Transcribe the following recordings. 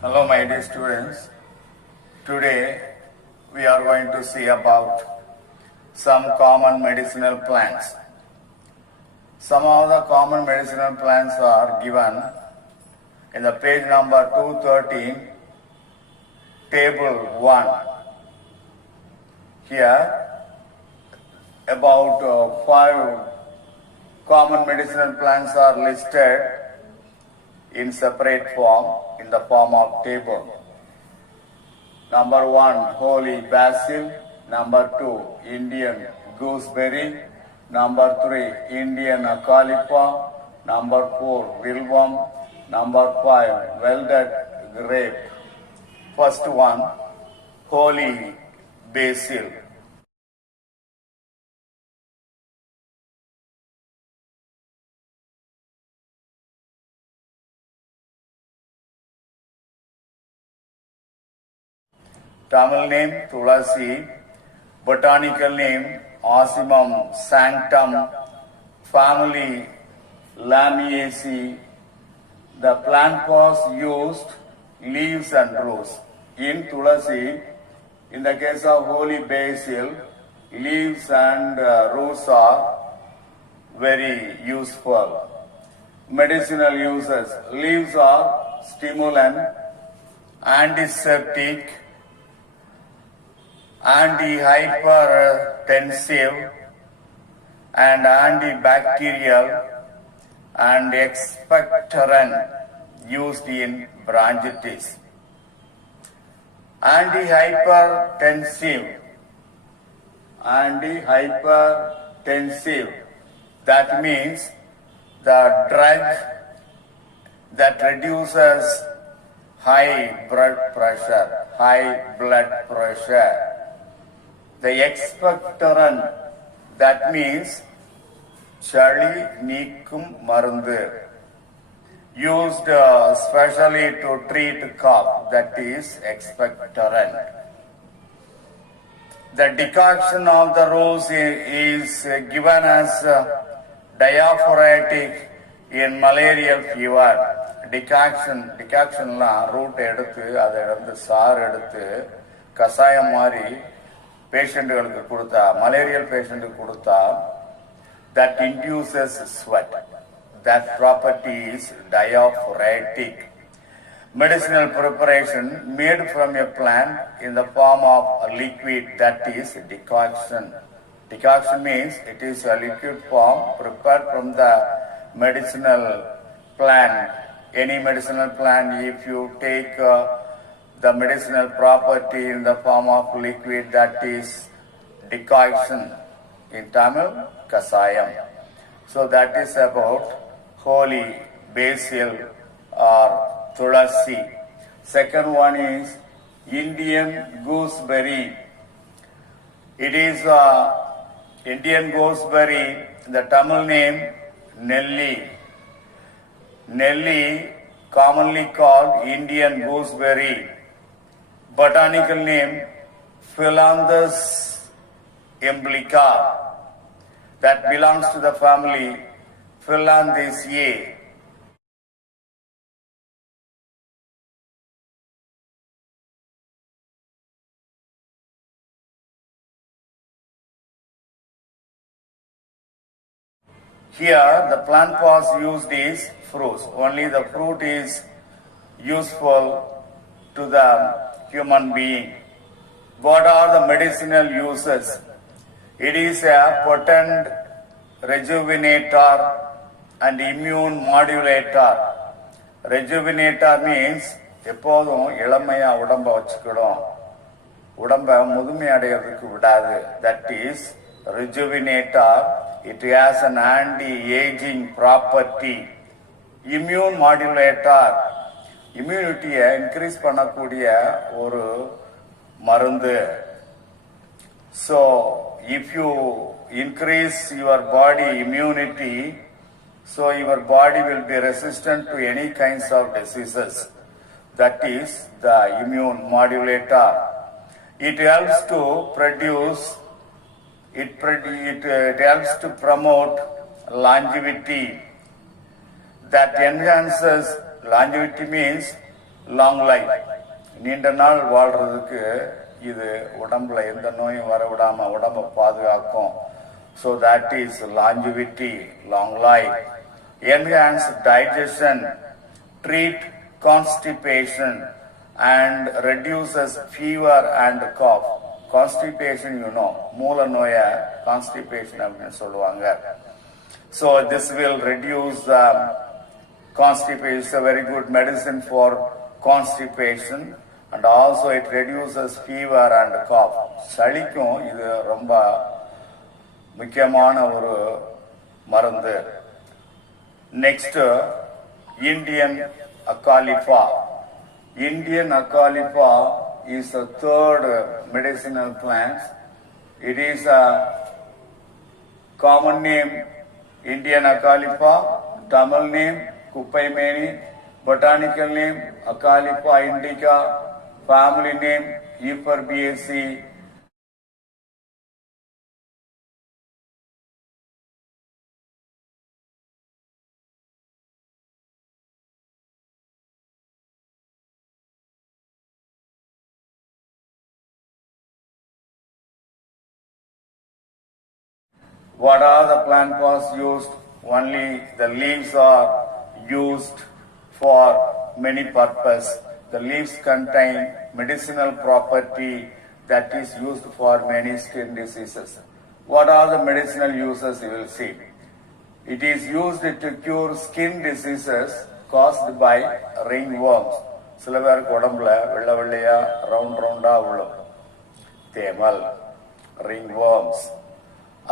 Hello my dear students. Today we are going to see about some common medicinal plants. Some of the common medicinal plants are given in the page number 213, table 1. Here about 5 common medicinal plants are listed in separate form in the form of table. Number 1, holy basil. Number 2, Indian gooseberry. Number 3, Indian acalypha. Number 4, vilvum. Number 5, velvet grape. First one, holy basil. Tamil name Tulasi, botanical name Ocimum sanctum, family Lamiaceae. The plant was used leaves and roots. In Tulasi, in the case of holy basil, leaves and roots are very useful. Medicinal uses. Leaves are stimulant, antiseptic, anti-hypertensive and antibacterial and expectorant used in bronchitis. Anti-hypertensive, that means the drug that reduces high blood pressure. The expectorant, that means chali neekum marundu, used specially to treat cough, that is expectorant. The decoction of the rose is given as diaphoretic in malarial fever. Decoction la root eduthu adha saar eduthu kasayam mari patient malarial patient that induces sweat. That property is diaphoretic. Medicinal preparation made from a plant in the form of a liquid, that is decoction. Decoction means it is a liquid form prepared from the medicinal plant. Any medicinal plant, if you take the medicinal property in the form of liquid, that is decoction. In Tamil, kasayam. So that is about holy basil or tulasi. Second one is Indian gooseberry. It is Indian gooseberry, the Tamil name Nelli. Nelli, commonly called Indian gooseberry. Botanical name Phyllanthus umbilica, that belongs to the family Phyllantheraceae. Here the plant was used is fruits. Only the fruit is useful to the human being. What are the medicinal uses? It is a potent rejuvenator and immune modulator. Rejuvenator means எப்போதும் இளமையா உடம்ப வச்சுக்கிடும், உடம்ப முதுமை அடைகிறதுக்கு விடாது. That is rejuvenator. It has an anti-aging property. Immune modulator, immunity increase பண்ணக்கூடிய ஒரு மருந்து. So if you increase your body immunity, so your body will be resistant to any kinds of diseases. That is the immune modulator. It helps to produce, it helps to promote longevity. That enhances, longevity means long life, நீண்ட நாள் வாழ்றதுக்கு இது உடம்புல எந்த நோயும் வர விடாம உடம்ப பாதுகாக்கும். So that is longevity, long life. Enhance digestion, treat constipation and reduces fever and cough. Constipation, you know, மூல நோய constipation அப்படின்னு சொல்லுவாங்க. So this will reduce constipation. It's a very good medicine for constipation and also it reduces fever and cough. சளிக்கும் இது ரொம்ப முக்கியமான ஒரு மருந்து. Next Indian Acalypha. Indian Acalypha is the third medicinal plant. It is a common name Indian Acalypha, Tamil name Kuppaimeni, botanical name Acalypha indica, family name Euphorbiaceae. What are the plant was used? Only the leaves are used for many purpose. The leaves contain medicinal property that is used for many skin diseases. What are the medicinal uses you will see? It is used to cure skin diseases caused by ringworms. சில பேருக்கு உடம்புல வெள்ளை வெள்ளையா round ரவுண்டா விழும், தேமல், ringworms.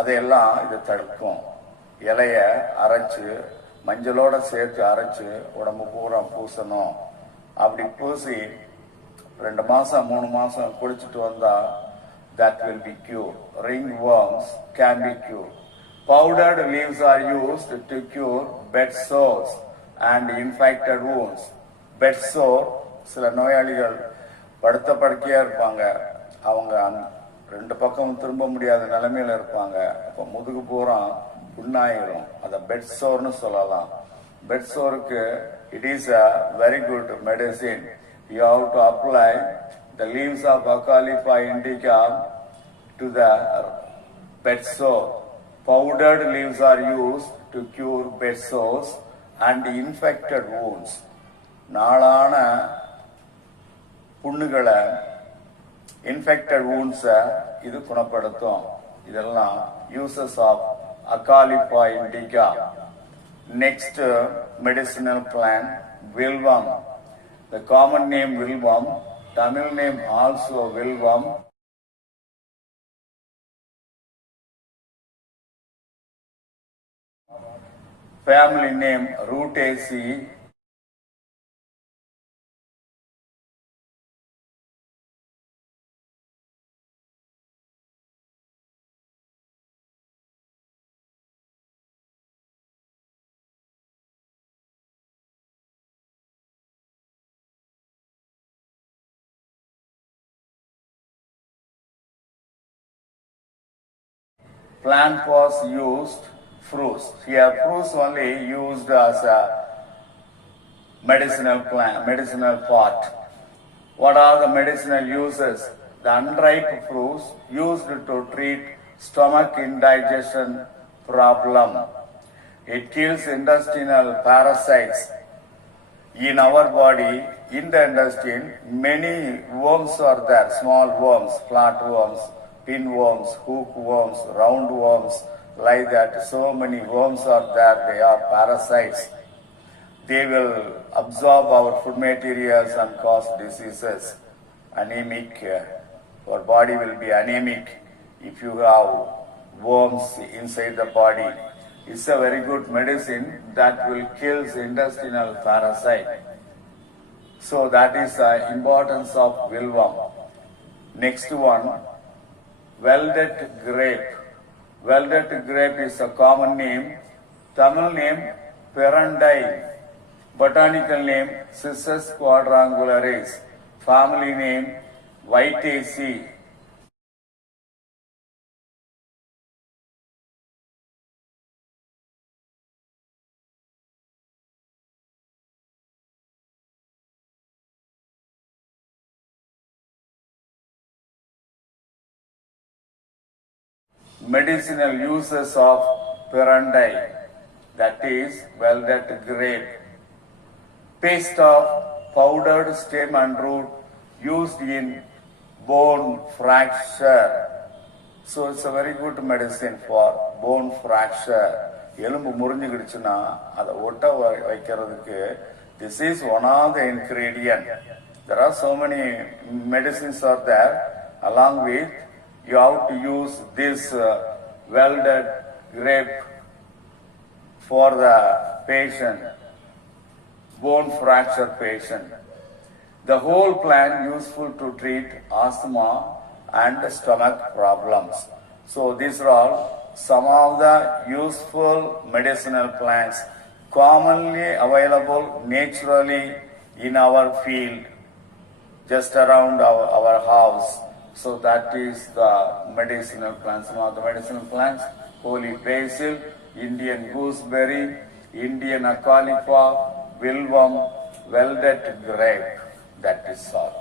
அதையெல்லாம் இது தடுக்கும். இலைய அரைச்சு மஞ்சளோட சேர்த்து அரைச்சு உடம்பு பூரா பூசணும். அப்படி பூசி 2 மாசம் 3 மாசம் குடிச்சிட்டு வந்தா that will be cured. Ringworms can be cured. Powdered leaves are used to cure bed sores and infected wounds. Bed sore, சில நோயாளிகள் படுத்த படுக்கையா இருப்பாங்க, அவங்க 2 பக்கமும் திரும்ப முடியாத நிலைமையில இருப்பாங்க. அப்போ முதுகு பூரா புண்ணாயிரும். அதை பெட் சோர்னு சொல்லலாம். பெட் சோருக்கு it is a very good medicine. You have to apply the leaves of Acalypha indica to the bed sore. Powdered leaves are used to cure bed sores and infected wounds. நாளான புண்ணுகளை, infected wounds இது குணப்படுத்தும். இதெல்லாம் uses of Acalypha indica. Next medicinal plant, Vilvam. The common name Vilvam, Tamil name also Vilvam. Family name Rutaceae. Plant was used, fruits. Here fruits only used as a medicinal plant, medicinal part. What are the medicinal uses? The unripe fruits used to treat stomach indigestion problem. It kills intestinal parasites. In our body, in the intestine, many worms are there, small worms, flatworms, pinworms, hookworms, roundworms, like that. So many worms are there, they are parasites. They will absorb our food materials and cause diseases. Anemic, our body will be anemic if you have worms inside the body. It's a very good medicine that will kill intestinal parasite. So that is the importance of Vilvam. Next one, velvet grape. Velvet grape is a common name. Tamil name Perundine. Botanical name Cissus quadrangularis. Family name Vitaceae. medicinal uses of perundi, that is velvet grape. Paste of powdered stem and root used in bone fracture. So it's a very good medicine for bone fracture. எலும்பு முறிஞ்சுக்கிடுச்சுன்னா அதை ஒட்ட வைக்கிறதுக்கு this is one of the ingredient. There are so many medicines are there. Along with you have to use this welded grape for the patient, bone fracture patient. The whole plant useful to treat asthma and stomach problems. So these are all some of the useful medicinal plants commonly available naturally in our field, just around our house. So that is the medicinal plants. Some of the medicinal plants: holy basil, Indian gooseberry, Indian acalypha, vilvum, velvet grape. That is all.